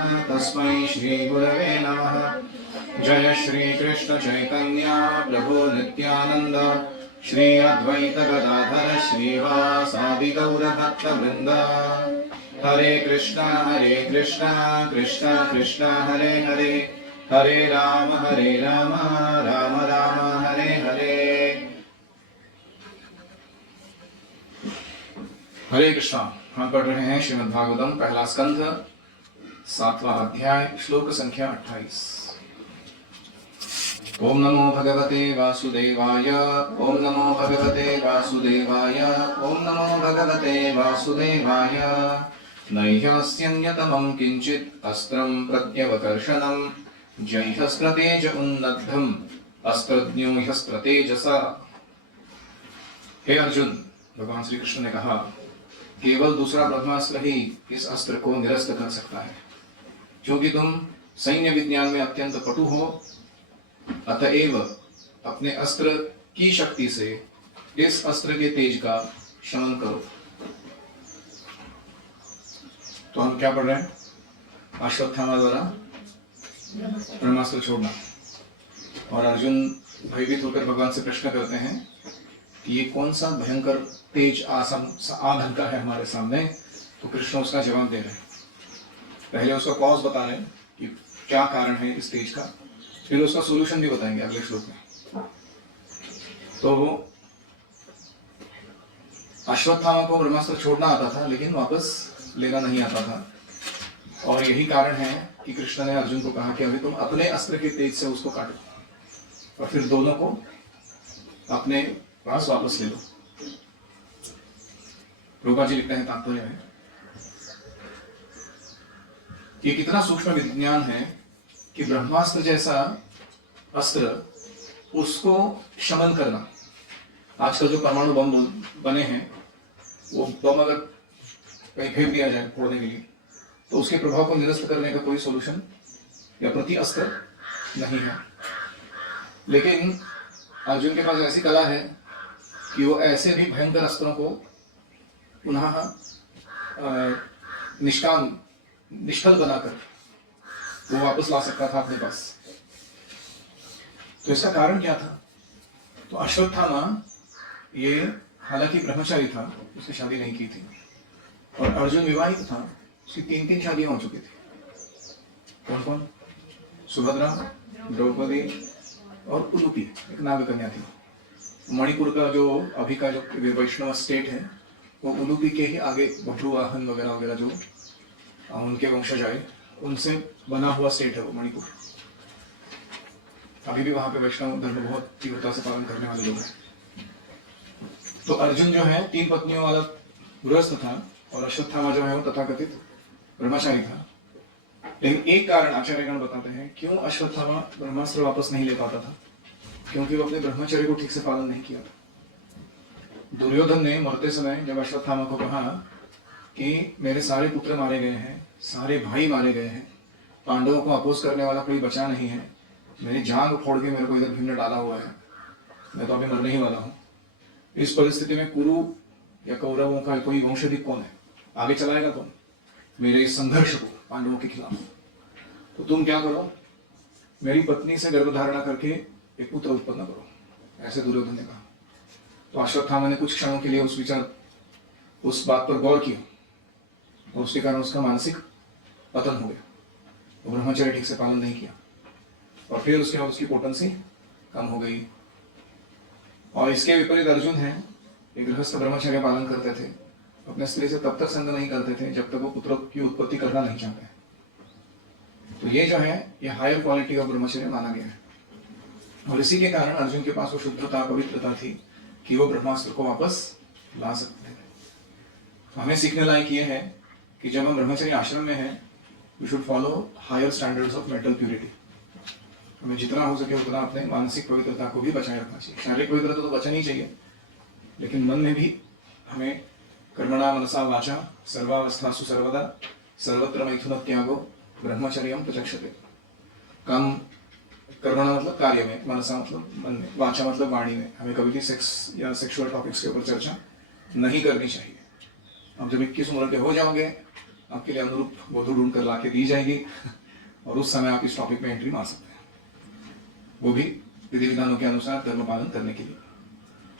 तस्मै श्री गुरवे नमः। जय श्री कृष्ण चैतन्य प्रभु नित्यानंद श्री अद्वैत गदाधर श्रीवासादि गौर भक्त वृंद। हरे कृष्णा कृष्णा कृष्णा हरे हरे, हरे राम राम राम हरे हरे। हरे कृष्णा। हम पढ़ रहे हैं श्रीमद् भागवतम पहला स्कंध 7वां अध्याय श्लोक संख्या 28। ओम नमो भगवते वासुदेवाय, ओम नमो भगवते वासुदेवाय, ओम नमो भगवते वासुदेवाय। नैह्यस्यन्यतमं किंचित् अस्त्रं प्रत्यवकर्षणं, जैहस्त्रतेज उन्नद्धम् अस्त्रज्ञो ह्यस्त्रतेजसा। हे अर्जुन, भगवान श्री कृष्ण ने कहा, केवल दूसरा ब्रह्मास्त्र ही इस अस्त्र को निरस्त कर सकता है। क्योंकि तुम सैन्य विज्ञान में अत्यंत पटु हो, अतएव अपने अस्त्र की शक्ति से इस अस्त्र के तेज का शमन करो। तो हम क्या पढ़ रहे हैं? अश्वत्थामा द्वारा ब्रह्मास्त्र छोड़ना। और अर्जुन भयभीत होकर भगवान से प्रश्न करते हैं कि ये कौन सा भयंकर तेज आधन का है हमारे सामने। तो कृष्ण उसका जवाब दे रहे हैं। पहले उसका कॉज बता रहे हैं कि क्या कारण है इस तेज का, फिर उसका सोल्यूशन भी बताएंगे अगले श्लोक में। तो अश्वत्थामा को ब्रह्मास्त्र छोड़ना आता था, लेकिन वापस लेना नहीं आता था। और यही कारण है कि कृष्ण ने अर्जुन को कहा कि अभी तुम अपने अस्त्र के तेज से उसको काटो और फिर दोनों को अपने पास वापस ले लो। रूपा जी लिखते हैं तात्पर्य में, ये कितना सूक्ष्म विज्ञान है कि ब्रह्मास्त्र जैसा अस्त्र उसको शमन करना। आजकल जो परमाणु बम बने हैं, वो बम अगर कहीं फेंक दिया जाए फोड़ने के लिए, तो उसके प्रभाव को निरस्त करने का कोई सोल्यूशन या प्रति अस्त्र नहीं है। लेकिन अर्जुन के पास ऐसी कला है कि वो ऐसे भी भयंकर अस्त्रों को पुनः निष्फल बनाकर वो वापस ला सकता था अपने पास। तो इसका कारण क्या था? तो अश्वत्थामा ये हालांकि ब्रह्मचारी था, उसने शादी नहीं की थी, और अर्जुन विवाहित था, उसकी 3 शादियां हो चुकी थी। कौन कौन? सुभद्रा, द्रौपदी और उलूपी, एक नाग कन्या थी। मणिपुर का जो अभी का जो वैष्णव स्टेट है, वो उलूपी के ही आगे बभ्रुवाहन वगैरह वगैरह जो उनके वंशज आए, उनसे बना हुआ स्टेट है वो मणिपुर। अभी भी वहां पे वैष्णव धर्म बहुत तीव्रता से पालन करने वाले लोग हैं। तो अर्जुन जो है 3 पत्नियों वाला गृहस्थ था, और अश्वत्थामा जो है वो तथाकथित ब्रह्मचारी था। लेकिन एक कारण आचार्यगण बताते हैं क्यों अश्वत्थामा ब्रह्मास्त्र वापस नहीं ले पाता था, क्योंकि वो अपने ब्रह्मचर्य को ठीक से पालन नहीं किया था। दुर्योधन ने मरते समय जब अश्वत्थामा को कहा कि मेरे सारे पुत्र मारे गए हैं, सारे भाई मारे गए हैं, पांडवों को अपोज करने वाला कोई बचा नहीं है, मेरी जांग फोड़ के मेरे को इधर भीम ने डाला हुआ है, मैं तो अभी मरने ही वाला हूँ। इस परिस्थिति में कुरु या कौरवों का कोई वंशधिक कौन है? आगे चलाएगा कौन मेरे इस संघर्ष को पांडवों के खिलाफ? तो तुम क्या करो, मेरी पत्नी से गर्भधारणा करके एक पुत्र उत्पन्न करो, ऐसे दुर्योधन ने कहा। तो अश्वत्थामा ने कुछ क्षणों के लिए उस बात पर गौर किया, और उसके कारण उसका मानसिक पतन हो गया। वो ब्रह्मचर्य ठीक से पालन नहीं किया, और फिर उसके बाद उसकी पोटेंसी कम हो गई। और इसके विपरीत अर्जुन है, एक गृहस्थ ब्रह्मचर्य पालन करते थे, अपने स्त्री से तब तक संग नहीं करते थे जब तक वो पुत्र की उत्पत्ति करना नहीं चाहते। तो ये जो है, ये हायर क्वालिटी ऑफ ब्रह्मचर्य माना गया है। और इसी के कारण अर्जुन के पास वो शुद्धता, पवित्रता थी कि वो ब्रह्मास्त्र को वापस ला सकते थे। हमें सीखने लायक ये है कि जब हम ब्रह्मचर्य आश्रम में हैं, we should follow higher standards of mental purity. हमें जितना हो सके उतना अपने मानसिक पवित्रता को भी बचाए रखना चाहिए। शारीरिक पवित्रता तो बचनी ही चाहिए, लेकिन मन में भी हमें कर्मणा मनसा वाचा सर्वावस्थासु सर्वदा सर्वत्र मैथुन त्यागो ब्रह्मचर्यम प्रचक्षते। काम कर्मणा मतलब कार्य में, मनसा मतलब मन में, वाचा मतलब वाणी में। हमें कभी भी सेक्स या सेक्सुअल टॉपिक्स के ऊपर चर्चा नहीं करनी चाहिए। अब जब 21 उम्र के हो जाओगे आपके लिए अनुरूप वधु ढूंढ कर ला के दी जाएगी और उस समय आप इस टॉपिक में एंट्री मार सकते हैं, वो भी विधि विधानों के अनुसार धर्म पालन करने के लिए।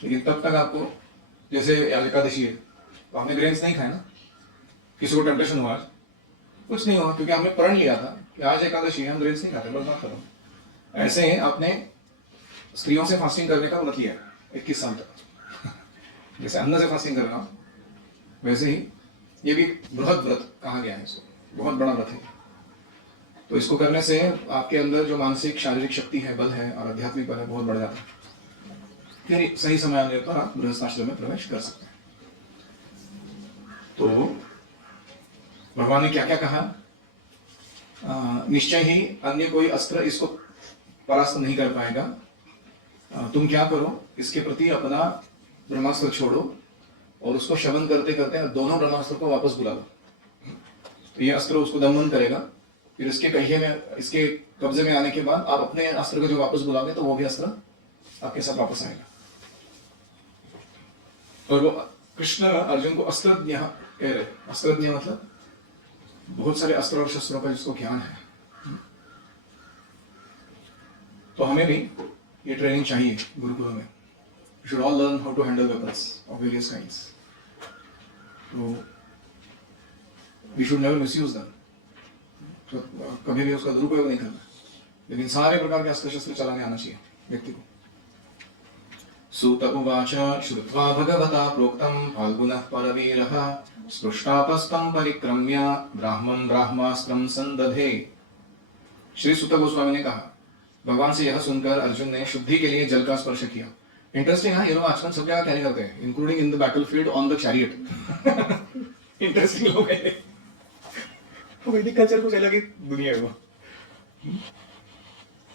लेकिन तब तक आपको, जैसे आज एकादशी है तो आपने ग्रेन्स नहीं खाए ना, किसी को टेम्पटेशन हुआ आज, कुछ नहीं हुआ क्योंकि हमने प्रण लिया था कि आज एकादशी है, हम ग्रेन्स नहीं खाते, बस ना करो। ऐसे ही आपने स्त्रियों से फास्टिंग करने का व्रत लिया 21 साल तक जैसे अन्न से फास्टिंग कर रहा हूं, वैसे ही ये भी बृहद व्रत कहा गया है, इसको बहुत बड़ा व्रत है। तो इसको करने से आपके अंदर जो मानसिक शारीरिक शक्ति है, बल है और आध्यात्मिक बल है, बहुत बढ़ जाता है। फिर सही समय आने पर आप गृहस्थाश्रम में प्रवेश कर सकते हैं। तो भगवान ने क्या क्या कहा, निश्चय ही अन्य कोई अस्त्र इसको परास्त नहीं कर पाएगा। तुम क्या करो, इसके प्रति अपना ब्रह्मास्त्र छोड़ो और उसको शमन करते करते दोनों ब्रह्मास्त्र को वापस बुला लो। तो ये अस्त्र उसको दमन करेगा, फिर इसके कहिए में, इसके कब्जे में आने के बाद आप अपने अस्त्र को जो वापस बुलाओगे तो वो भी अस्त्र आपके साथ वापस आएगा। और वो कृष्ण अर्जुन को अस्त्रज्ञ कह रहे। अस्त्रज्ञ मतलब बहुत सारे अस्त्र और शस्त्रों का जिसको ज्ञान है। तो हमें भी ये ट्रेनिंग चाहिए गुरुकुलों में। You should all learn how to handle weapons of various kinds. तो we should never misuse them. तो कभी भी उसका दुरुपयोग नहीं करना, लेकिन सारे प्रकार के अस्त्र शस्त्र चलाने आना चाहिए व्यक्ति को। सूत उवाच श्रुत्वा भगवता प्रोक्तं फाल्गुनः परवीरः स्पृष्टापस्तं परिक्रम्य ब्राह्मं ब्राह्मास्त्रं संदधे। श्री सूत गोस्वामी ने कहा, भगवान से यह सुनकर अर्जुन ने शुद्धि के लिए जल का स्पर्श किया। इंटरेस्टिंग है, ये लोग आजकल सब जगह कैरी करते हैं, including in the battlefield on the chariot. Interesting लोग हैं, वैदिक कल्चर कुछ अलग ही दुनिया है वो।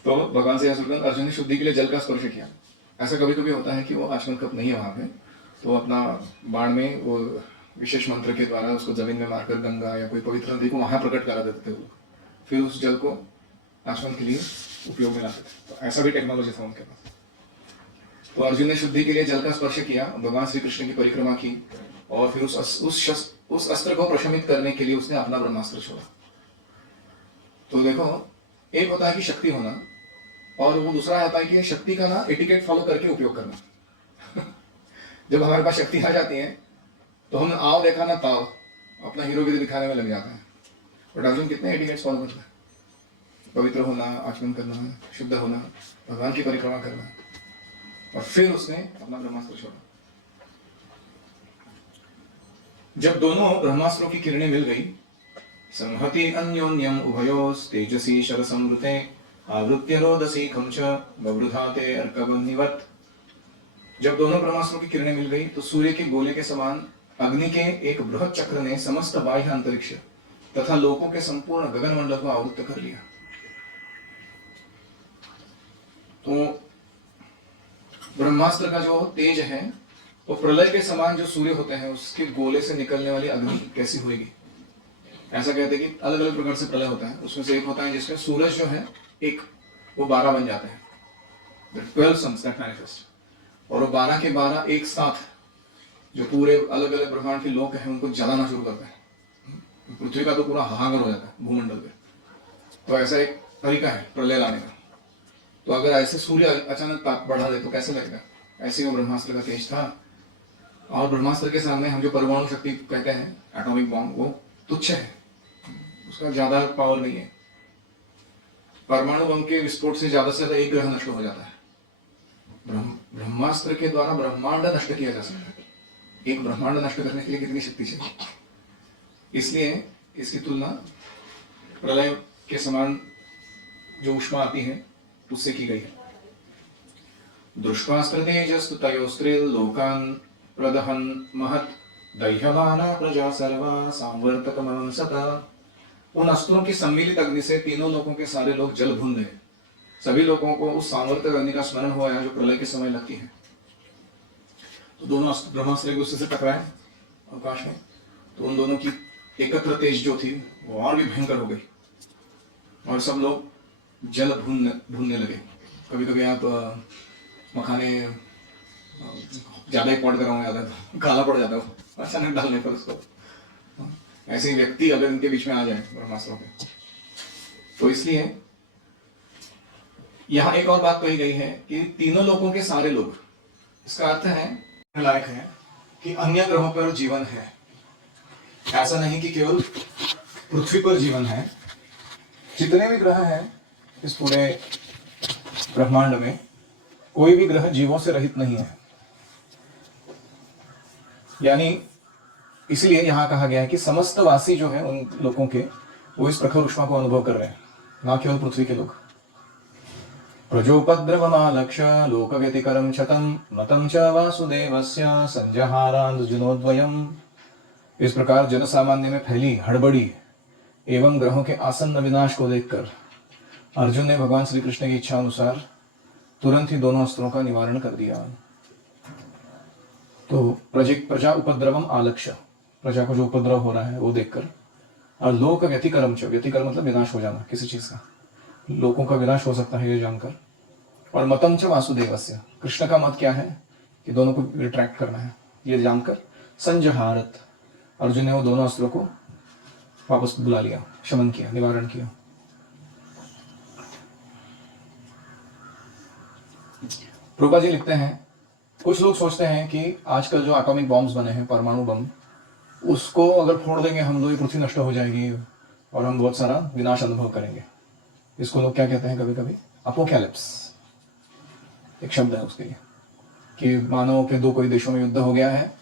तो भगवान से यह सुनकर अर्जुन ने शुद्धि के लिए जल का स्पर्श किया। ऐसा कभी कभी होता है कि वो आचमन कप नहीं है वहां पे, तो अपना बाण में वो विशेष मंत्र के द्वारा उसको जमीन में मारकर गंगा या कोई पवित्र नदी को वहां प्रकट करा देते थे वो, फिर उस जल को आचमन के लिए उपयोग में लाते थे। तो ऐसा भी टेक्नोलॉजी था उनके पास। तो अर्जुन ने शुद्धि के लिए जल का स्पर्श किया, भगवान श्री कृष्ण की परिक्रमा की और फिर उस अस्त्र को प्रशमित करने के लिए उसने अपना ब्रह्मास्त्र छोड़ा। तो देखो, एक होता है कि शक्ति होना और वो दूसरा होता है कि शक्ति का ना एटिकेट फॉलो करके उपयोग करना। जब हमारे पास शक्ति आ जाती है तो हम आओ देखा ना ताओ अपना हीरोगिरी दिखाने में लग जाता है। बट अर्जुन कितने एटिकेट्स फॉलो करता है, पवित्र होना, आचमन करना, शुद्ध होना, भगवान की परिक्रमा करना, और फिर उसने अपना ब्रह्मास्त्र छोड़ा। जब दोनों ब्रह्मास्त्रों की किरणें मिल गई, संहति अन्योन्यम उभयोस् तेजसी शरसंवृते आवृत्य रोदसी खंच बवृधाते अर्कबन्निवत्। जब दोनों ब्रह्मास्त्रों की किरणें मिल गई तो सूर्य के गोले के समान अग्नि के एक बृहद चक्र ने समस्त बाह्य अंतरिक्ष तथा लोकों के संपूर्ण गगनमंडल को आवृत्त कर लिया। तो ब्रह्मास्त्र का जो तेज है वो प्रलय के समान जो सूर्य होते हैं उसके गोले से निकलने वाली अग्नि कैसी होगी। ऐसा कहते हैं कि अलग अलग प्रकार से प्रलय होता है। उसमें से एक होता है जिसमें सूरज जो है एक, वो 12 बन जाते हैं, 12 suns that manifest, और वो 12 के 12 एक साथ जो पूरे अलग अलग ब्रह्मांड के लोग हैं उनको जलाना शुरू करते हैं। पृथ्वी का तो पूरा हाहाकार हो जाता है भूमंडल में। तो ऐसा एक तरीका है प्रलय लाने का। तो अगर ऐसे सूर्य अचानक ताप बढ़ा दे तो कैसे लगेगा, ऐसे ही वो ब्रह्मास्त्र का तेज था। और ब्रह्मास्त्र के सामने हम जो परमाणु शक्ति कहते हैं, एटॉमिक बॉम्ब, वो तुच्छ है, उसका ज्यादा पावर नहीं है। परमाणु बम के विस्फोट से ज्यादा एक ग्रह नष्ट हो जाता है। ब्रह्मास्त्र के द्वारा ब्रह्मांड नष्ट किया जा सकता है। एक ब्रह्मांड नष्ट करने के लिए कितनी शक्ति चाहिए। इसलिए इसकी तुलना प्रलय के समान जो ऊष्मा आती है उससे की गई है। दृष्ट्वास्त्रतेजस्तु तयोस्त्रिल्लोकान् प्रदहन् महत् दह्यमाना प्रजा सर्वा सांवर्तकमंसता। उन अस्त्रों की सम्मिलित अग्नि से तीनों लोगों के सारे लोग जल भून गए। सभी लोगों को उस सांवर्तक अग्नि का स्मरण हुआ है जो प्रलय के समय लगती है। तो दोनों ब्रह्मास्त्र एक दूसरे से टकराए आकाश में, तो उन दोनों की एकत्र तेज जो थी वो और भी भयंकर हो गई और सब लोग जल भूनने लगे। कभी कभी आप मखाने ज्यादा ही पॉट कर रहा हूँ, ज्यादा काला पड़ जाता है अचानक डालने पर उसको, ऐसे ही व्यक्ति अगर इनके बीच में आ जाए ब्रह्मास्त्रों के, तो इसलिए यहां एक और बात कही गई है कि तीनों लोगों के सारे लोग, इसका अर्थ है लायक है कि अन्य ग्रहों पर जीवन है। ऐसा नहीं कि केवल पृथ्वी पर जीवन है। जितने भी ग्रह हैं इस पूरे ब्रह्मांड में, कोई भी ग्रह जीवों से रहित नहीं है। यानी इसलिए यहां कहा गया है कि समस्त वासी जो है उन लोगों के, वो इस प्रखर उष्मा को अनुभव कर रहे हैं, ना केवल पृथ्वी के लोग। प्रजोपद्रवमालक्ष्य लोकव्यतिकरं क्षतं मतं च वासुदेवस्य संजहारार्जुनोद्वयम्। इस प्रकार जन सामान्य में फैली हड़बड़ी एवं ग्रहों के आसन्न विनाश को देखकर अर्जुन ने भगवान श्री कृष्ण की इच्छा अनुसार तुरंत ही दोनों अस्त्रों का निवारण कर दिया। तो प्रजा उपद्रवम आलक्ष्य, प्रजा को जो उपद्रव हो रहा है वो देखकर, और लोक व्यतिकरम च, व्यतिकरम मतलब विनाश हो जाना किसी चीज का, लोगों का विनाश हो सकता है ये जानकर, और मतम च वासुदेवस्य, कृष्ण का मत क्या है कि दोनों को रिट्रैक्ट करना है, ये जानकर संजहारत, अर्जुन ने वो दोनों अस्त्रों को वापस बुला लिया, शमन किया, निवारण किया। प्रभुपाद जी लिखते हैं, कुछ लोग सोचते हैं कि आजकल जो एटॉमिक बॉम्ब्स बने हैं, परमाणु बम, उसको अगर फोड़ देंगे हम लोग, पृथ्वी नष्ट हो जाएगी और हम बहुत सारा विनाश अनुभव करेंगे। इसको लोग क्या कहते हैं कभी कभी, अपोकैलिप्स एक शब्द है उसके लिए, कि मानो के दो कोई देशों में युद्ध हो गया है,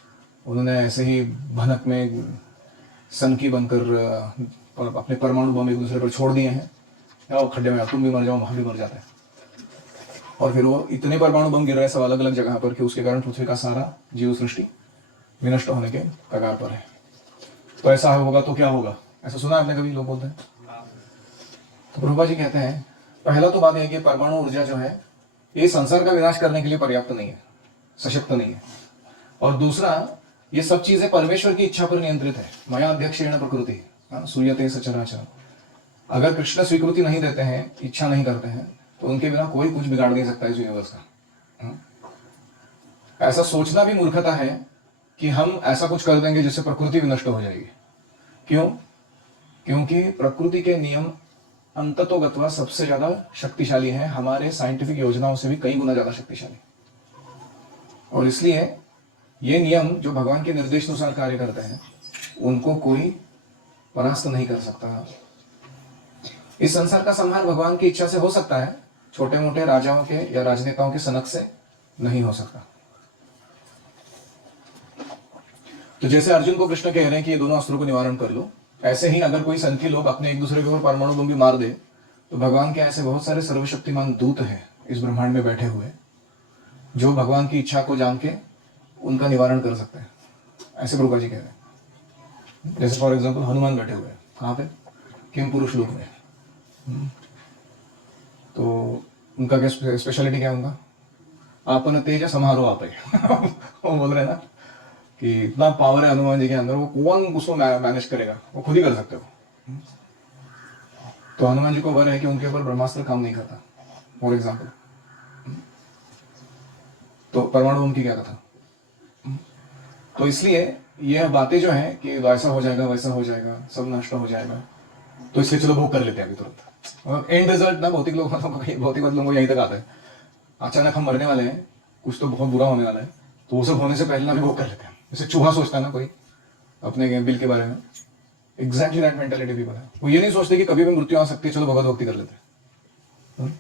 उन्होंने ऐसे ही भनक में सन की बनकर अपने परमाणु बम एक दूसरे पर छोड़ दिए हैं, या खड्डे में तुम भी मर जाओ, वहां भी मर जाता है, और फिर वो इतने परमाणु बम गिर रहे हैं सब अलग अलग जगह पर कि उसके कारण पृथ्वी का सारा जीव सृष्टि विनष्ट होने के कगार पर है। तो ऐसा होगा तो क्या होगा, ऐसा सुना आपने कभी लोग बोलते हैं? तो प्रभुपाद जी कहते हैं, पहला तो बात है कि परमाणु ऊर्जा जो है ये संसार का विनाश करने के लिए पर्याप्त नहीं है, सशक्त नहीं है। और दूसरा, ये सब चीजें परमेश्वर की इच्छा पर नियंत्रित है। मया अध्यक्षेण प्रकृति सूयते सचराचर। अगर कृष्ण स्वीकृति नहीं देते हैं, इच्छा नहीं करते हैं, तो उनके बिना कोई कुछ बिगाड़ नहीं सकता इस यूनिवर्स का। ऐसा सोचना भी मूर्खता है कि हम ऐसा कुछ कर देंगे जिससे प्रकृति विनष्ट हो जाएगी। क्यों? क्योंकि प्रकृति के नियम अंततोगत्वा सबसे ज्यादा शक्तिशाली है, हमारे साइंटिफिक योजनाओं से भी कई गुना ज्यादा शक्तिशाली। और इसलिए ये नियम जो भगवान के निर्देश अनुसार कार्य करते हैं, उनको कोई परास्त नहीं कर सकता। इस संसार का संहार भगवान की इच्छा से हो सकता है, छोटे मोटे राजाओं के या राजनेताओं के सनक से नहीं हो सकता। तो जैसे अर्जुन को कृष्ण कह रहे हैं कि ये दोनों अस्त्रों को निवारण कर लो, ऐसे ही अगर कोई संखी लोग अपने एक दूसरे के ऊपर परमाणु बम भी मार दे, तो भगवान के ऐसे बहुत सारे सर्वशक्तिमान दूत हैं इस ब्रह्मांड में बैठे हुए, जो भगवान की इच्छा को जान के उनका निवारण कर सकते हैं। ऐसे प्रभुपाद जी कह रहे हैं। जैसे फॉर एग्जाम्पल हनुमान बैठे हुए हैं, कहाँ पे? किम पुरुष लोक में। तो उनका क्या स्पेशलिटी क्या है उनका? आपन तेज समारोह आप वो बोल रहे हैं ना कि इतना पावर है हनुमान जी के अंदर, वो कौन उसको मैनेज करेगा, वो खुद ही कर सकते हो। तो हनुमान जी को वर है कि उनके ऊपर ब्रह्मास्त्र काम नहीं करता, फॉर एग्जाम्पल। तो परमाणु बम की क्या कथा? तो इसलिए यह बातें जो है कि वैसा हो जाएगा, वैसा हो जाएगा, सब नष्ट हो जाएगा, तो इसलिए चलो भोग कर लेते हैं अभी तुरंत। एंड रिजल्ट ना भौतिक लोगों को यहीं तक आता है। अचानक हम मरने वाले हैं, कुछ तो बहुत बुरा होने वाला है, तो वो सब होने से पहले ना भी भोग कर लेते हैं। जैसे चूहा सोचता है ना कोई अपने बिल के बारे में, एग्जैक्टली दैट मेंटालिटी भी है। वो ये नहीं सोचते कि कभी भी मृत्यु आ सकती है, चलो भगवत भक्ति कर लेते हैं।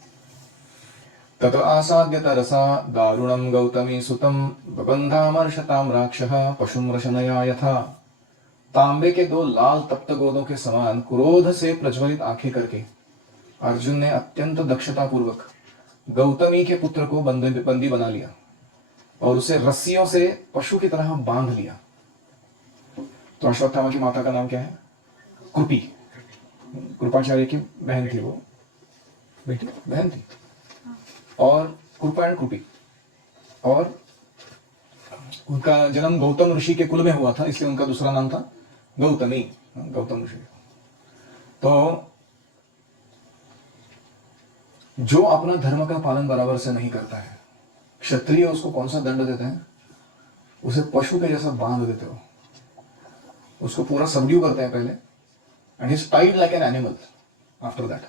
तत आसाद्य तरसा दारुणं गौतमी सुतम बबंधामर्षताम राक्षः पशुम रशनया यथा। तांबे के दो लाल तप्त गोदों के समान क्रोध से प्रज्वलित आंखें करके अर्जुन ने अत्यंत दक्षता पूर्वक गौतमी के पुत्र को बंदी बना लिया और उसे रस्सियों से पशु की तरह बांध लिया। तो अश्वत्थामा की माता का नाम क्या है? कृपी। कृपाचार्य की बहन थी वो, बेटी बहन थी, और कृपा एंड कृपी। और उनका जन्म गौतम ऋषि के कुल में हुआ था, इसलिए उनका दूसरा नाम था गौतमी, गौतम ऋषि। तो जो अपना धर्म का पालन बराबर से नहीं करता है, क्षत्रिय उसको कौन सा दंड देते हैं? उसे पशु के जैसा बांध देते हो। उसको पूरा सबड्यू करते हैं पहले, and he is tied like an animal after that.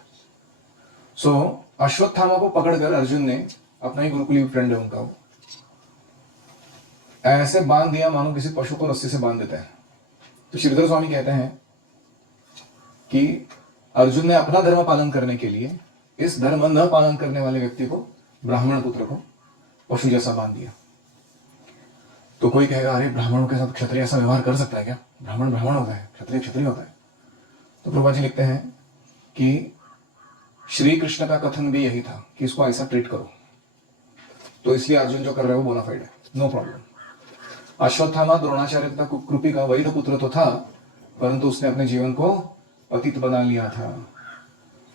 So Ashwatthama को पकड़कर अर्जुन ने, अपना ही गुरुकुलीय फ्रेंड है उनका, वो ऐसे बांध दिया मानो किसी पशु को रस्सी से बांध देते हैं. तो श्रीधर स्वामी कहते हैं कि अर्जुन ने अपना धर्म पालन करने के लिए इस धर्म न पालन करने वाले व्यक्ति को, ब्राह्मण पुत्र को, पशु जैसा बांध दिया. तो कोई कहेगा अरे ब्राह्मणों के साथ क्षत्रिय ऐसा व्यवहार कर सकता है क्या? ब्राह्मण ब्राह्मण होता है, क्षत्रिय क्षत्रिय होता है. तो प्रभुपाद जी लिखते हैं कि श्री कृष्ण का कथन भी यही था कि इसको ऐसा ट्रीट करो. तो इसलिए अर्जुन जो कर रहे हैं वो बोनाफाइड है, नो प्रॉब्लम. अश्वत्थामा द्रोणाचार्य तथा कुरुपी का वैध पुत्र तो था, परंतु उसने अपने जीवन को पतित बना लिया था.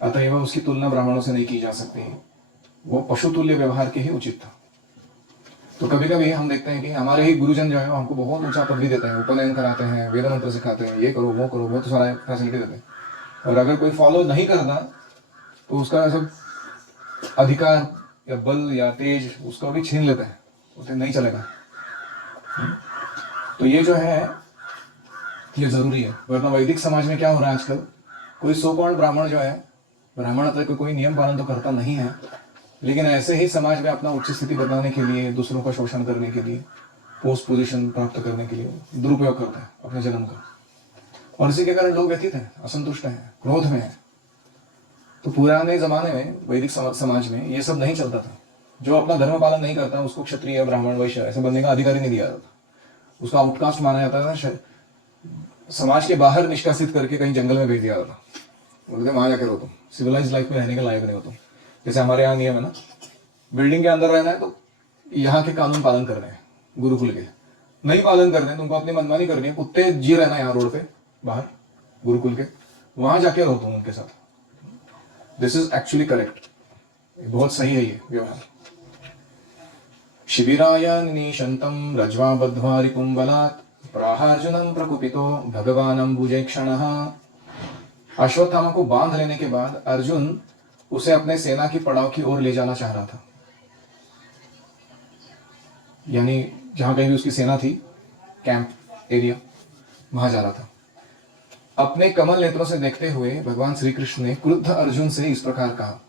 अतएव उसकी तुलना ब्राह्मणों से नहीं की जा सकती. वो पशुतुल्य व्यवहार के ही उचित था. तो कभी कभी हम देखते हैं कि हमारे ही गुरुजन जो है हमको बहुत ऊंचा पदवी देते हैं, उपनयन कराते हैं, वेद मंत्र सिखाते हैं, ये करो वो करो, बहुत सारा फैसिलिटी देते हैं. और अगर कोई फॉलो नहीं करता तो उसका सब अधिकार या बल या तेज उसको भी छीन लेते हैं, उसे नहीं चलेगा. तो ये जो है ये जरूरी है. वरना वैदिक समाज में क्या हो रहा है आजकल, कोई सो कॉल्ड ब्राह्मण जो है, ब्राह्मण तक कोई नियम पालन तो करता नहीं है, लेकिन ऐसे ही समाज में अपना उच्च स्थिति बनाने के लिए, दूसरों का शोषण करने के लिए, पोस्ट पोजीशन प्राप्त करने के लिए दुरुपयोग करता है अपने जन्म का. और इसी के कारण लोग व्यथित हैं, असंतुष्ट हैं, क्रोध में हैं. तो पुराने जमाने में वैदिक समाज में ये सब नहीं चलता था. जो अपना धर्म पालन नहीं करता उसको क्षत्रिय, ब्राह्मण, वैश्य ऐसे बनने का अधिकार ही नहीं दिया जाता. उसका आउटकास्ट माना जाता था, समाज के बाहर निष्कासित करके कहीं जंगल में भेज दिया जाता. बोलते वहां जाकर हो तुम, सिविलाइज लाइफ में रहने के लायक नहीं हो तुम. जैसे हमारे यहाँ नियम है ना, बिल्डिंग के अंदर रहना है तो यहाँ के कानून पालन करने हैं, गुरुकुल के. नहीं पालन करने, तुमको अपनी मनमानी करनी है, कुत्ते जी रहना है यहाँ रोड पे बाहर गुरुकुल के, वहां जाके रहो तुम उनके साथ. दिस इज एक्चुअली करेक्ट, बहुत सही है ये व्यवहार. शिबिराय निशंतम रज्वा बद्ध्वा रिपुं बलात् प्राहार्जुनम प्रकुपितो भगवान अम्बुजेक्षणः. अश्वत्थामा को बांध लेने के बाद अर्जुन उसे अपने सेना की पड़ाव की ओर ले जाना चाह रहा था. यानी जहां कहीं भी उसकी सेना थी, कैंप एरिया, वहां जा रहा था. अपने कमल नेत्रों से देखते हुए भगवान श्री कृष्ण ने क्रुद्ध अर्जुन से इस प्रकार कहा.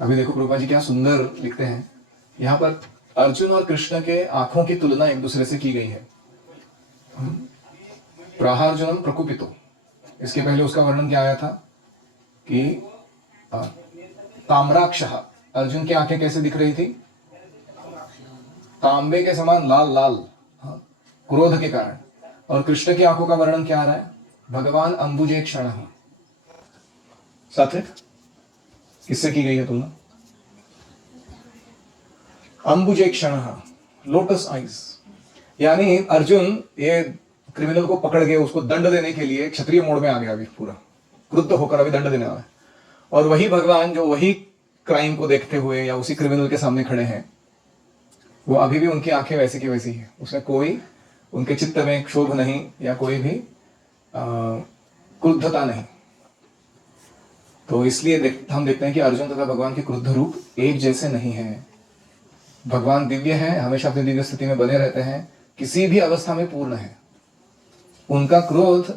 अभी देखो प्रभुपाद जी क्या सुंदर लिखते हैं. यहां पर अर्जुन और कृष्ण के आंखों की तुलना एक दूसरे से की गई है. प्राहार्जुनम प्रकुपितो, इसके पहले उसका वर्णन क्या आया था कि ताम्राक्षः, अर्जुन की आंखें कैसे दिख रही थी? तांबे के समान लाल लाल, क्रोध के कारण. और कृष्ण की आंखों का वर्णन क्या आ रहा है? भगवान अम्बुजेक्षणः. सात्विक, किससे की गई है तुलना? अम्बुजेक्षणः, लोटस आइज. यानी अर्जुन ये क्रिमिनल को पकड़ के उसको दंड देने के लिए क्षत्रिय मोड में आ गया, अभी पूरा क्रुद्ध होकर अभी दंड देने वाला है. और वही भगवान जो वही क्राइम को देखते हुए या उसी क्रिमिनल के सामने खड़े हैं, वो अभी भी उनकी आंखें वैसी की वैसी है. उसमें कोई उनके चित्त में क्षोभ नहीं या कोई भी क्रुद्धता नहीं. तो इसलिए हम देखते हैं कि अर्जुन तथा भगवान के क्रुद्ध रूप एक जैसे नहीं है. भगवान दिव्य है, हमेशा अपनी दिव्य स्थिति में बने रहते हैं, किसी भी अवस्था में पूर्ण है. उनका क्रोध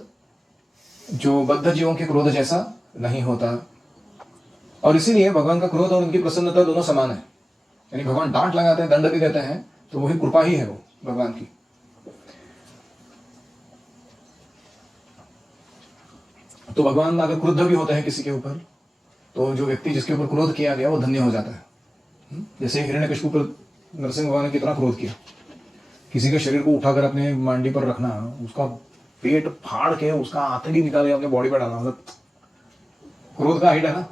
जो बद्ध जीवों के क्रोध जैसा नहीं होता. और इसीलिए भगवान का क्रोध और उनकी प्रसन्नता दोनों समान है. यानी भगवान डांट लगाते हैं, दंड भी देते हैं, तो वही कृपा ही है वो भगवान की. तो भगवान अगर क्रुद्ध भी होता है किसी के ऊपर, तो जो व्यक्ति जिसके ऊपर क्रोध किया गया वो धन्य हो जाता है. जैसे हिरण्यकशिपु पर नरसिंह भगवान ने कितना क्रोध किया. किसी के शरीर को उठाकर अपने मांडी पर रखना, उसका पेट फाड़ के उसका आंतड़ी निकाल के अपने बॉडी पर डालना, मतलब क्रोध का हाइट है ना.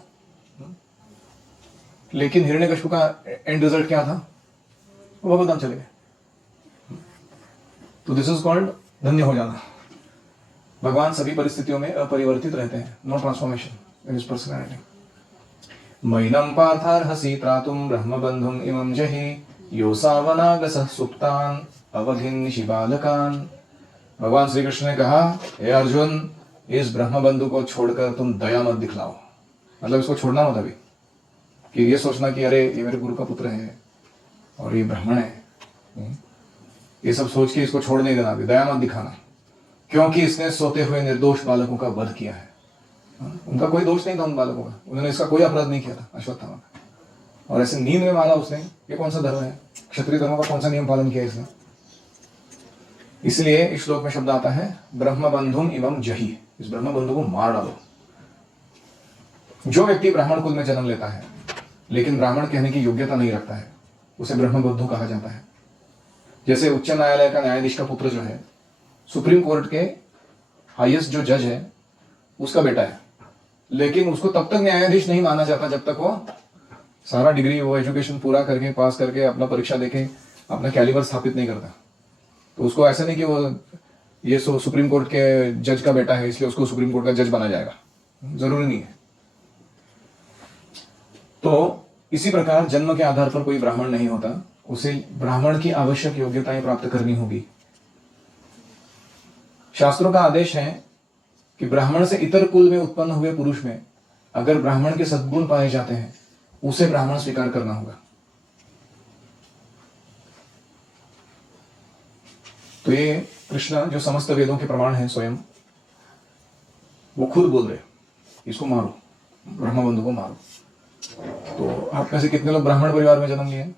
लेकिन हिरण्यकशिपु का एंड रिजल्ट क्या था? वो भगवत धाम चले गए. तो दिस इज कॉल्ड धन्य हो जाना. भगवान सभी परिस्थितियों में अपरिवर्तित रहते हैं, no transformation in his personality. मैनम पार्थार्हसि त्रातुम ब्रह्मबंधुम इमं जहि योसावनागसः सुप्तान अवघिन शिबालकान. भगवान श्री कृष्ण ने कहा, हे अर्जुन, इस ब्रह्मबंधु को छोड़कर तुम दया मत दिखलाओ. मतलब इसको छोड़ना मत अभी, कि ये सोचना कि अरे ये मेरे गुरु का पुत्र है और ये ब्राह्मण है. ये सब सोच के इसको छोड़ नहीं देना, दया मत दिखाना, क्योंकि इसने सोते हुए निर्दोष बालकों का वध किया है। उनका कोई दोष नहीं था उन बालकों का, उन्होंने इसका कोई अपराध नहीं किया था अश्वत्थामा का, और ऐसे नींद में मारा उसने। ये कौन सा धर्म है? क्षत्रिय धर्म का कौन सा नियम पालन किया इसने? इसलिए इस श्लोक में शब्द आता है ब्रह्म बंधुम एवं जही, इस ब्रह्म बंधु को मार डालो। जो व्यक्ति ब्राह्मण कुल में जन्म लेता है लेकिन ब्राह्मण कहने की योग्यता नहीं रखता है, उसे ब्रह्म बंधु कहा जाता है। जैसे उच्च न्यायालय का न्यायाधीश का पुत्र जो है, सुप्रीम कोर्ट के हाईएस्ट जो जज है उसका बेटा है, लेकिन उसको तब तक न्यायाधीश नहीं माना जाता जब तक वो सारा डिग्री, वो एजुकेशन पूरा करके, पास करके, अपना परीक्षा देके अपना कैलिबर स्थापित नहीं करता। तो उसको ऐसा नहीं कि वो ये सुप्रीम कोर्ट के जज का बेटा है इसलिए उसको सुप्रीम कोर्ट का जज बना जाएगा, जरूरी नहीं है। तो इसी प्रकार जन्म के आधार पर कोई ब्राह्मण नहीं होता, उसे ब्राह्मण की आवश्यक योग्यताएं प्राप्त करनी होगी। शास्त्रों का आदेश है कि ब्राह्मण से इतर कुल में उत्पन्न हुए पुरुष में अगर ब्राह्मण के सद्गुण पाए जाते हैं उसे ब्राह्मण स्वीकार करना होगा। तो ये कृष्ण जो समस्त वेदों के प्रमाण हैं स्वयं, वो खुद बोल रहे इसको मारो, ब्रह्मबंधु को मारो। तो आप में से कितने लोग ब्राह्मण परिवार में जन्म लिए?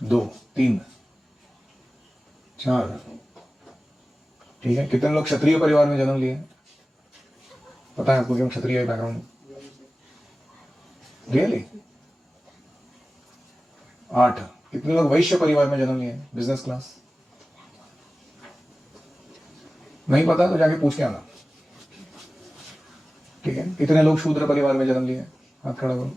2, 3, 4, ठीक है। कितने लोग क्षत्रिय परिवार में जन्म लिए? पता है आपको क्यों क्षत्रिय बैकग्राउंड? रियली? 8। कितने लोग वैश्य परिवार में जन्म लिए? Business class? नहीं पता तो जाके पूछ के आना, ठीक है। कितने लोग शूद्र परिवार में जन्म लिए? हाथ खड़ा करो।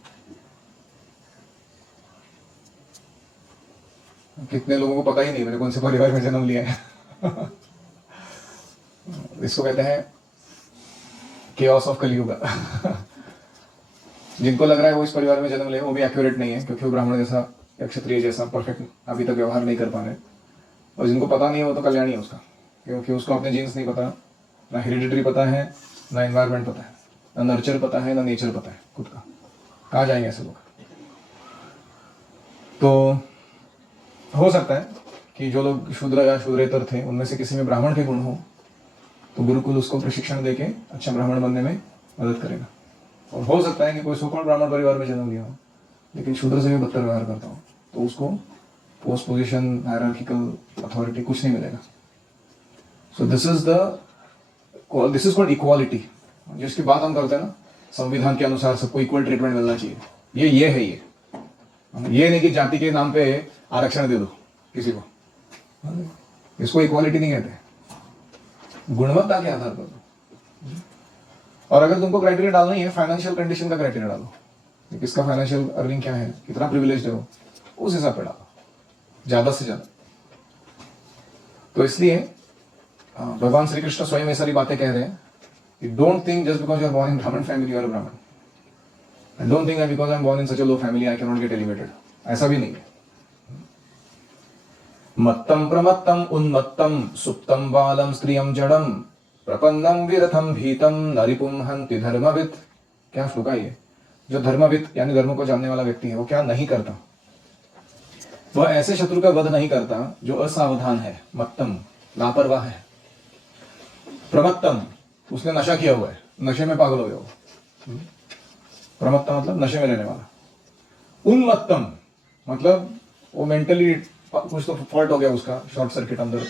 कितने लोगों को पता ही नहीं मैंने कौन से परिवार में जन्म लिया है? इसको कहते हैं केओस ऑफ कलियुग। जिनको लग रहा है वो इस परिवार में जन्म ले, वो भी एक्यूरेट नहीं है, क्योंकि वो ब्राह्मण जैसा या क्षत्रिय जैसा परफेक्ट अभी तक व्यवहार नहीं कर पा रहे। और जिनको पता नहीं है वो तो कल्याणी है उसका, क्योंकि उसको अपने जीन्स नहीं पता, ना हेरिडिटरी पता है, ना एनवायरमेंट पता है, ना नर्चर पता है, ना नेचर पता है खुद का। कहाँ जाएंगे ऐसे लोग? तो हो सकता है कि जो लोग शूद्र या शूद्रेतर थे उनमें से किसी में ब्राह्मण के गुण हो तो गुरुकुल उसको प्रशिक्षण देके अच्छा ब्राह्मण बनने में मदद करेगा। और हो सकता है कि कोई सोकॉल्ड ब्राह्मण परिवार में जन्म लिया हो लेकिन शूद्र से भी बदतर व्यवहार करता हो, तो उसको पोस्ट पोजिशन, हायरार्किकल अथॉरिटी कुछ नहीं मिलेगा। So this is called equality. जिसकी बात हम करते हैं ना, संविधान के अनुसार सबको इक्वल ट्रीटमेंट मिलना चाहिए, ये है। ये नहीं कि जाति के नाम पे आरक्षण दे दो किसी को, इसको इक्वालिटी नहीं कहते, गुणवत्ता के आधार पर दो। और अगर तुमको क्राइटेरिया डालना ही है, फाइनेंशियल कंडीशन का क्राइटेरिया डालो, किसका फाइनेंशियल अर्निंग क्या है, कितना प्रिविलेज हो, उस हिसाब पे डालो ज्यादा से ज्यादा। तो इसलिए भगवान श्री कृष्ण स्वयं ये सारी बातें कह रहे हैं कि don't think just because you are born in Brahmin family, you are a Brahmin, and don't think that because I am born in such a low family I can not get elevated. ऐसा भी नहीं है। मत्तम प्रमत्तम उन्मत्तम सुप्तम बालम स्त्रियम जड़म प्रपन्नम विरथम भीतम नरिपुम हंति धर्मविद। क्या श्लोक है ये? जो धर्मविद यानी धर्म को जानने वाला व्यक्ति है वो क्या नहीं करता? वह ऐसे शत्रु का वध नहीं करता जो असावधान है, मत्तम लापरवाह है, प्रमत्तम उसने नशा किया हुआ है, नशे में पागल हो गया हो। प्रमत्तम मतलब नशे में रहने वाला। उन्मत्तम मतलब वो मेंटली कुछ तो फॉल्ट हो गया उसका, शॉर्ट सर्किट अंदर,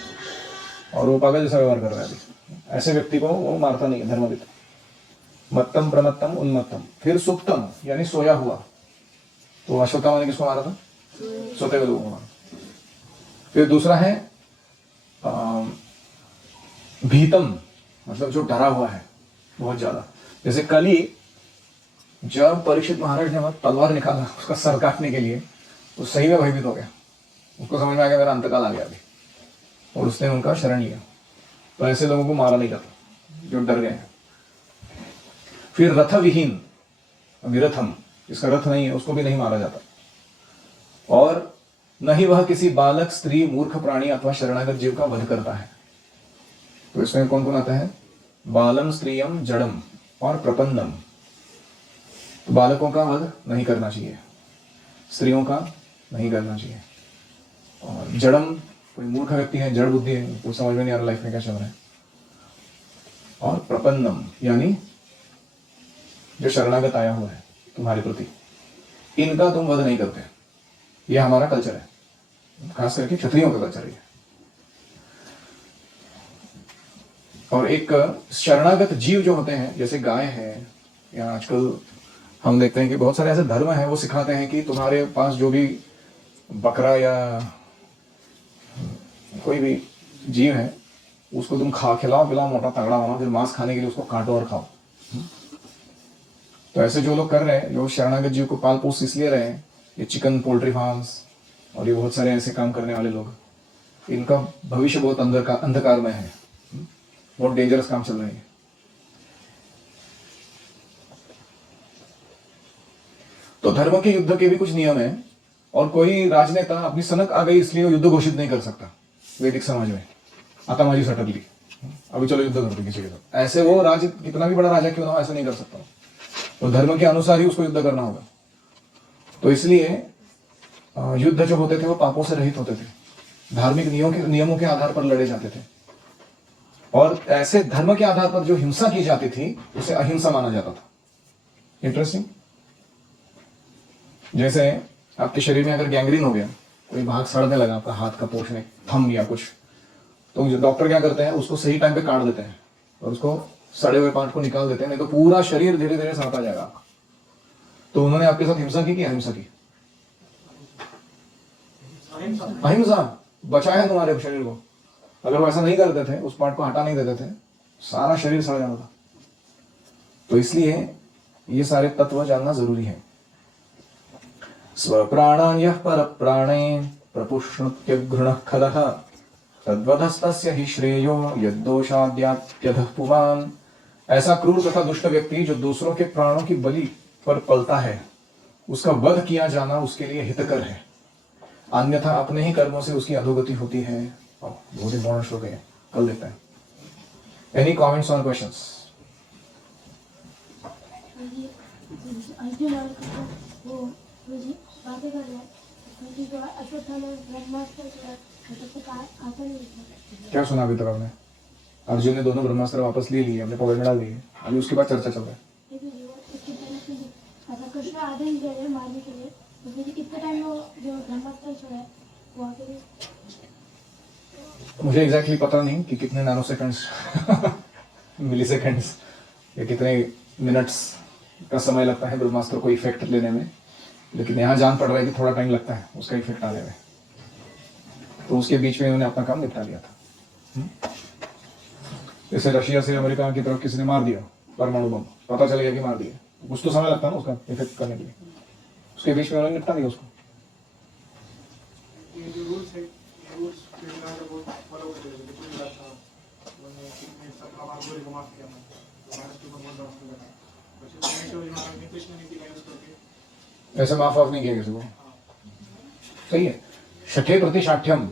और वो पागल जैसा व्यवहार कर रहा है अभी। ऐसे व्यक्ति को वो मारता नहीं है धर्मविद। मत्तम प्रमत्तम उन्मत्तम। फिर सुप्तम यानी सोया हुआ। तो अश्वत्थामा ने किसको मारा था? सोते हुए लोगों को मारा। फिर दूसरा है भीतम मतलब जो डरा हुआ है बहुत ज्यादा। जैसे कल ही जब परीक्षित महाराज ने तलवार निकाला उसका सर काटने के लिए, तो सही में भयभीत हो गया, उसको समझ में आ गया मेरा अंतकाल आ गया अभी, और उसने उनका शरण लिया। तो ऐसे लोगों को मारा नहीं जाता जो डर गए हैं। फिर रथ विहीन विरथम, इसका रथ नहीं है, उसको भी नहीं मारा जाता। और न ही वह किसी बालक, स्त्री, मूर्ख प्राणी अथवा शरणागत जीव का वध करता है। तो इसमें कौन कौन आता है? बालम, स्त्रियम, जड़म और प्रपन्नम। तो बालकों का वध नहीं करना चाहिए, स्त्रियों का नहीं करना चाहिए, और जड़म, कोई मूर्ख व्यक्ति है, जड़ बुद्धि है, वो समझ में नहीं आ रहा लाइफ में क्या चल रहा है। और प्रपन्नम यानी जो शरणागत आया हुआ है तुम्हारे प्रति, इनका तुम वध नहीं करते। यह हमारा कल्चर है, खास करके क्षत्रियों का कल्चर है। और एक शरणागत जीव जो होते हैं, जैसे गाय है, या आजकल हम देखते हैं कि बहुत सारे ऐसे धर्म हैं वो सिखाते हैं कि तुम्हारे पास जो भी बकरा या कोई भी जीव है उसको तुम खिलाओ पिलाओ, मोटा तगड़ा होना, फिर मांस खाने के लिए उसको काटो और खाओ। तो ऐसे जो लोग कर रहे हैं, जो शरणागत जीव को पाल पोस इसलिए रहे हैं, ये चिकन पोल्ट्री फार्म्स और ये बहुत सारे ऐसे काम करने वाले लोग, इनका भविष्य बहुत अंधकार में है। बहुत डेंजरस काम चल रहे हैं। तो धर्म के युद्ध के भी कुछ नियम है, और कोई राजनेता अपनी सनक आ गई इसलिए युद्ध घोषित नहीं कर सकता। वैदिक समाज में आता माजी सटक ली, अभी चलो युद्ध करते किसी के साथ, ऐसे वो राज कितना भी बड़ा राजा क्यों ना हो, ऐसा नहीं कर सकता। तो धर्म के अनुसार ही उसको युद्ध करना होगा। तो इसलिए युद्ध जो होते थे वो पापों से रहित होते थे, धार्मिक नियमों के आधार पर लड़े जाते थे। और ऐसे धर्म के आधार पर जो हिंसा की जाती थी उसे अहिंसा माना जाता था। इंटरेस्टिंग। जैसे आपके शरीर में अगर गैंग्रीन हो गया, कोई भाग सड़ने लगा आपका हाथ का पोषण, थंब या कुछ, तो डॉक्टर क्या करते हैं, उसको सही टाइम पे काट देते हैं और उसको सड़े हुए पार्ट को निकाल देते हैं, नहीं तो पूरा शरीर धीरे धीरे सड़ता जाएगा। तो उन्होंने आपके साथ हिंसा की कि अहिंसा की? अहिंसा बचाया तुम्हारे शरीर को। अगर वो ऐसा नहीं करते थे, उस पार्ट को हटा नहीं देते थे, सारा शरीर सड़ जाता था। तो इसलिए ये सारे तत्व जानना जरूरी है। स्वप्राणान् यः परप्राणे प्रपुष्णुत्य घृणः खदः तद्वधस्तस्य हि श्रेयो यद्दोषाद्याप्यधः पुमान्। ऐसा क्रूर तथा दुष्ट व्यक्ति जो दूसरों के प्राणों की बलि पर पलता है, उसका वध किया जाना उसके लिए हितकर है, अन्यथा अपने ही कर्मों से उसकी अधोगति होती है। बहुत इंपॉर्टेंट श्लोक है, कल देखते हैं। एनी कमेंट्स और क्वेश्चंस? क्या सुना अभी तक आपने? अर्जुन ने दोनों ब्रह्मास्त्र वापस ले लिए, अपने पॉकेट में डाल दिए, अभी उसके बाद चर्चा चल रहा है। कृष्ण आधे ही गए मारने के लिए, तो फिर कितने टाइम वो जो ब्रह्मास्त्र छोड़ा वहाँ पे? मुझे एग्जैक्टली पता नहीं कि कितने नैनो सेकंड्स मिली सेकंड्स या कितने मिनट्स का समय लगता है ब्रह्मास्त्र को इफेक्ट लेने में, लेकिन यहाँ जान पड़ रहा है कि थोड़ा टाइम लगता है उसका इफेक्ट आने में। तो उसके बीच में उन्होंने अपना काम निपटा लिया था। जैसे रशिया से अमेरिका की तरफ किसी ने मार दिया परमाणु बम, पता चल गया कि मार दिया, कुछ तो समय लगता है ना उसका इफेक्ट करने के लिए, उसके बीच में उन्होंने निपटा दिया उसको। ऐसे माफ नहीं किया किसी को, सही है। शठे प्रति शाठ्यम,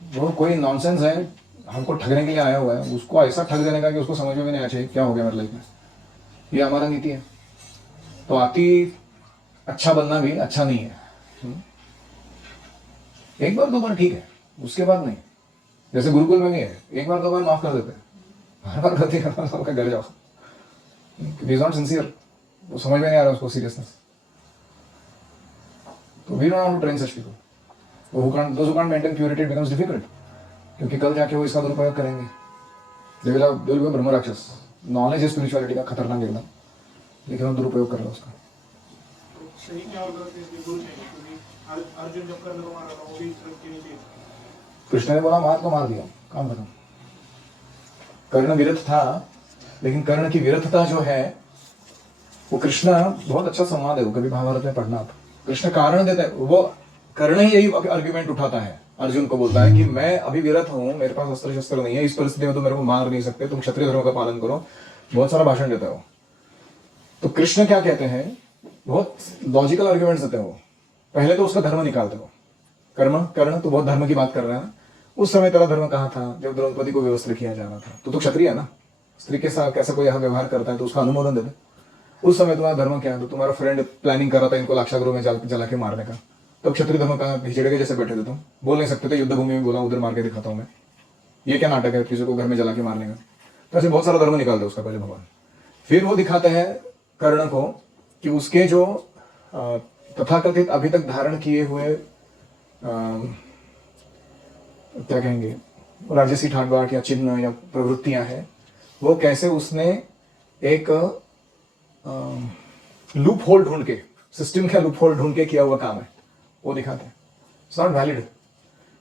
वो कोई नॉनसेंस है, हमको ठगने के लिए आया हुआ है, उसको ऐसा ठग देने का कि उसको समझ में भी नहीं आना चाहिए क्या हो गया मेरे लाइफ में। ये हमारा नीति है। तो अति अच्छा बनना भी अच्छा नहीं है। एक बार दो बार ठीक है, उसके बाद नहीं। जैसे गुरुकुल में भी है, एक बार दो बार माफ कर देते हैं, हर बार गलती करना सबका घर जाओ। इज नॉट सिंसियर, वो समझ में नहीं आ रहा उसको सीरियसनेस। तो we don't want to train such people. Those who can't maintain purity, it becomes difficult, क्योंकि कल जाके वो इसका दुरुपयोग करेंगे। They will be ब्रह्म राक्षस। नॉलेज है स्पिरिचुअलिटी का खतरनाक एकदम, लेकिन वो दुरुपयोग कर रहा है उसका। कृष्ण ने बोला मार तो मार दिया, काम खत्म। कर्ण विरथ था, लेकिन कर्ण की विरथता जो है वो कृष्ण, बहुत अच्छा संवाद है वो, कभी महाभारत में पढ़ना आप। कृष्ण कारण देता है, वो कर्ण ही यही आर्ग्यूमेंट उठाता है, अर्जुन को बोलता है कि मैं अभी विरत हूं, मेरे पास अस्त्र शस्त्र नहीं है, इस परिस्थिति में तुम मेरे को मार नहीं सकते, तुम क्षत्रिय धर्म का पालन करो। बहुत सारा भाषण देता है वो। तो कृष्ण क्या कहते हैं, बहुत लॉजिकल आर्ग्यूमेंट्स देते हैं वो। पहले तो उसका धर्म निकालते हो, कर्ण तो बहुत धर्म की बात कर रहा है। उस समय तेरा धर्म कहाँ था जब द्रौपदी को व्यवस्थित किया जा रहा था? तो क्षत्रिय है ना, स्त्री के साथ कैसा कोई यहाँ व्यवहार करता है तो उसका अनुमोदन दे दे। उस समय तुम्हारा धर्म क्या है? तो तुम्हारा फ्रेंड प्लानिंग कर रहा था इनको लाक्षागृह में जला के मारने का, तब क्षत्रिय धर्म का हिजड़े के जैसे बैठे थे तुम, बोल नहीं सकते थे, युद्ध भूमि में बोला उधर मार के दिखाता हूं मैं, ये क्या नाटक है किसी को घर में जला के मारने का। तो ऐसे बहुत सारा धर्म निकालते उसका पहले भगवान। फिर वो दिखाते हैं कर्ण को कि उसके जो तथाकथित अभी तक धारण किए हुए क्या कहेंगे राजसी ठाट या चिन्ह या प्रवृत्तियां हैं, वो कैसे उसने एक लूप होल ढूंढ के, सिस्टम का लूप होल ढूंढ के किया हुआ काम है, वो दिखाते हैं। इट्स नॉट वैलिड,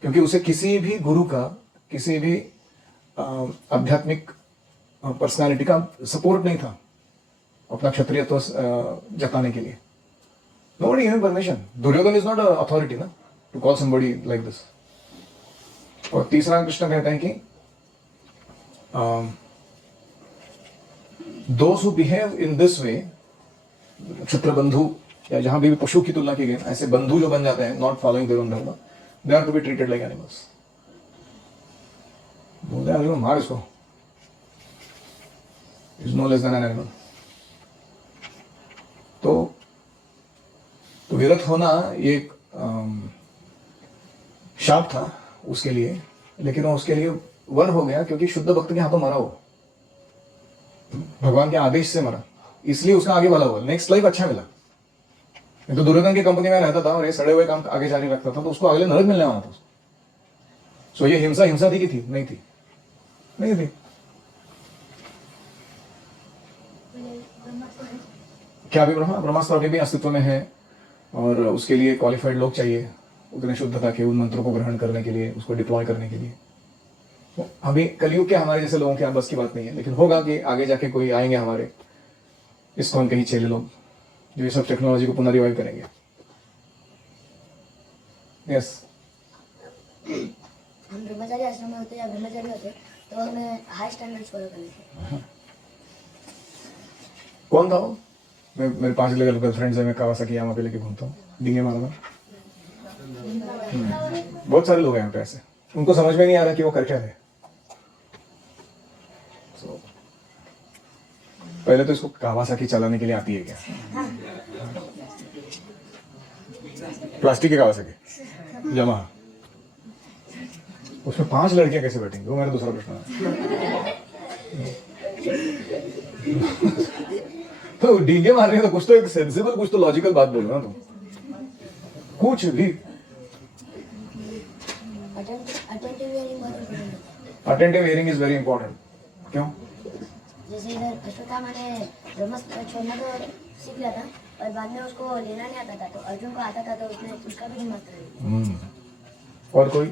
क्योंकि उसे किसी भी गुरु का, किसी भी आध्यात्मिक पर्सनालिटी का सपोर्ट नहीं था अपना क्षत्रियत्व जताने के लिए। Nobody gave him permission. Duryodhan is not authority ना to call somebody like this. और तीसरा कृष्ण कहते हैं कि those who behave in this way, क्षत्र बंधु या जहां भी पशु की तुलना की गई, ऐसे बंधु जो बन जाते हैं not following their own dharma, they are to be treated like animals. बोले अर्जुन मार इसको, is no less than an animal. तो विरत होना ये एक शाप था उसके लिए, लेकिन वो उसके लिए वर हो गया क्योंकि शुद्ध भक्त के हाथों मरा वो, भगवान के आदेश से मरा, इसलिए उसका आगे भला हुआ, नेक्स्ट लाइफ अच्छा मिला। तो दुर्योधन की कंपनी में रहता था और ये सड़े हुए काम आगे जारी रखता था, तो उसको अगले नरक मिलने वाला था। सो ये हिंसा थी कि थी? नहीं थी, नहीं थी। क्या अभी ब्रह्मास्त्र अभी भी अस्तित्व में है, और उसके लिए क्वालिफाइड लोग चाहिए उतने शुद्धता के, उन मंत्रों को ग्रहण करने के लिए, उसको डिप्लॉय करने के लिए। अभी कलयुग के हमारे जैसे लोगों के यहाँ बस की बात नहीं है, लेकिन होगा कि आगे जाके कोई आएंगे हमारे इस्कॉन के ही चेले लोग जो ये सब टेक्नोलॉजी को पुनः रिवाइव करेंगे। यस, हम ब्रह्मचारी आश्रम में होते या ब्रह्मचारी होते तो हमें हाई स्टैंडर्ड्स फॉलो करने चाहिए। कौन था वो? मेरे 5 गर्लफ्रेंड्स है, मैं कावासाकी यामा पे लेके घूमता हूँ, डिंगे मारना। बहुत सारे लोग हैं यहाँ पे ऐसे, उनको समझ में नहीं आ रहा कि वो कर क्या रहे। पहले तो इसको कावासाकी चलाने के लिए आती है क्या? प्लास्टिक की कावासाकी यामा, उसमें 5 लड़कियां कैसे बैठेंगी, वो मेरा दूसरा प्रश्न है। तो डींगे मार रहे हो तो कुछ तो एक सेंसिबल, कुछ तो लॉजिकल बात बोलो ना तुम, कुछ भी। Attentive hearing is very important. क्यों? जैसे इधर अश्वत्थामा ने ब्रह्मास्त्र छोड़ना तो सीख लिया था, और बाद में उसको लेना नहीं आता था, तो अर्जुन को आता था, तो उसने उसका भी ब्रह्मास्त्र लिया। और कोई?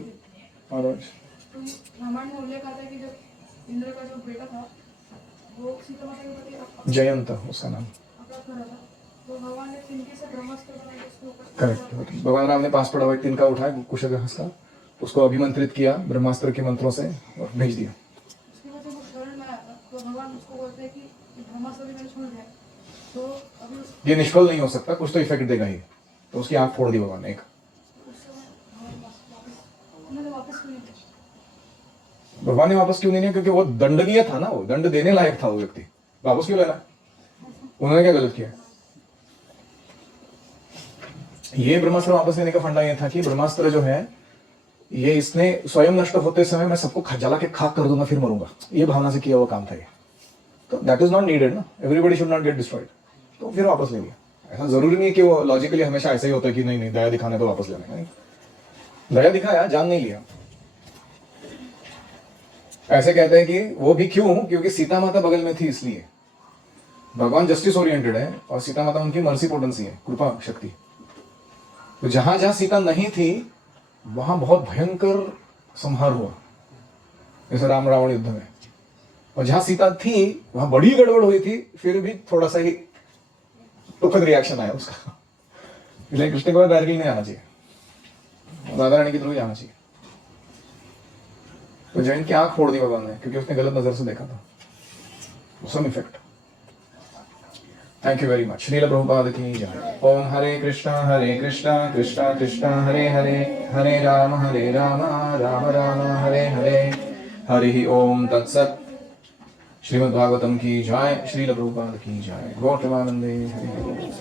और रामायण में उल्लेख आता है कि जब इंद्र का जो बेटा था वो सीता माता के प्रति जयंत उसका नाम, अपराध कर रहा था, तो भगवान ने तिनके से ब्रह्मास्त्र बनाया उसके ऊपर। करेक्ट। भगवान राम ने पास पड़ा हुआ तिनका उठाया कुशग्रास का, उसको अभिमंत्रित किया ब्रह्मास्त्र के मंत्रों से और भेज दिया। उसके बाद जब वो शरण में आया था तो भगवान उसको बोलते हैं कि ब्रह्मास्त्र भी मैंने छोड़ दिया, तो अभी ये निष्फल नहीं हो सकता, कुछ तो इफेक्ट देगा ही, तो उसकी आंख फोड़ दी भगवान ने एक। उन्होंने वापस क्यों नहीं किया? भगवान ने वापस क्यों नहीं लिया? क्योंकि वो दंडनीय था ना, वो दंड देने लायक था वो व्यक्ति, वापस क्यों लेना? उन्होंने क्या गलत किया? ये ब्रह्मास्त्र वापस लेने का फंडा ये था कि ब्रह्मास्त्र जो है ये इसने स्वयं नष्ट होते समय मैं सबको जला के खाक कर दूंगा फिर मरूंगा, ये भावना से किया हुआ काम था ये। तो दैट इज नॉट नीडेड ना, everybody should not get destroyed, तो फिर वापस ले लिया। ऐसा जरूरी नहीं है कि वो लॉजिकली हमेशा ऐसा ही होता है कि नहीं दया दिखाने तो वापस लेने, नहीं, दया दिखाया, जान नहीं लिया। ऐसे कहते हैं कि वो भी क्यों? क्योंकि सीता माता बगल में थी, इसलिए। भगवान जस्टिस ओरिएंटेड है और सीता माता उनकी मर्सी पोटेंसी है, कृपा शक्ति। तो जहां जहां सीता नहीं थी वहां बहुत भयंकर संहार हुआ, जैसे राम रावण युद्ध में। और जहां सीता थी वहां बड़ी गड़बड़ हुई थी, फिर भी थोड़ा सा ही दुखद रिएक्शन आया उसका। इसलिए कृष्ण को डायरेक्टली नहीं आना चाहिए, राधा रानी के थ्रू ही आना चाहिए। तो जैन की आंख फोड़ दी भगवान ने क्योंकि उसने गलत नजर से देखा था, some effect. Thank you very much. Srila Prabhupada की जय। ओम हरे कृष्णा कृष्णा कृष्णा हरे हरे, हरे राम राम राम हरे हरे। हरि ओम तत्सत। श्रीमद्भागवतम की जय। श्रील प्रभुपाद की जय। गौर प्रेमानंदे हरि।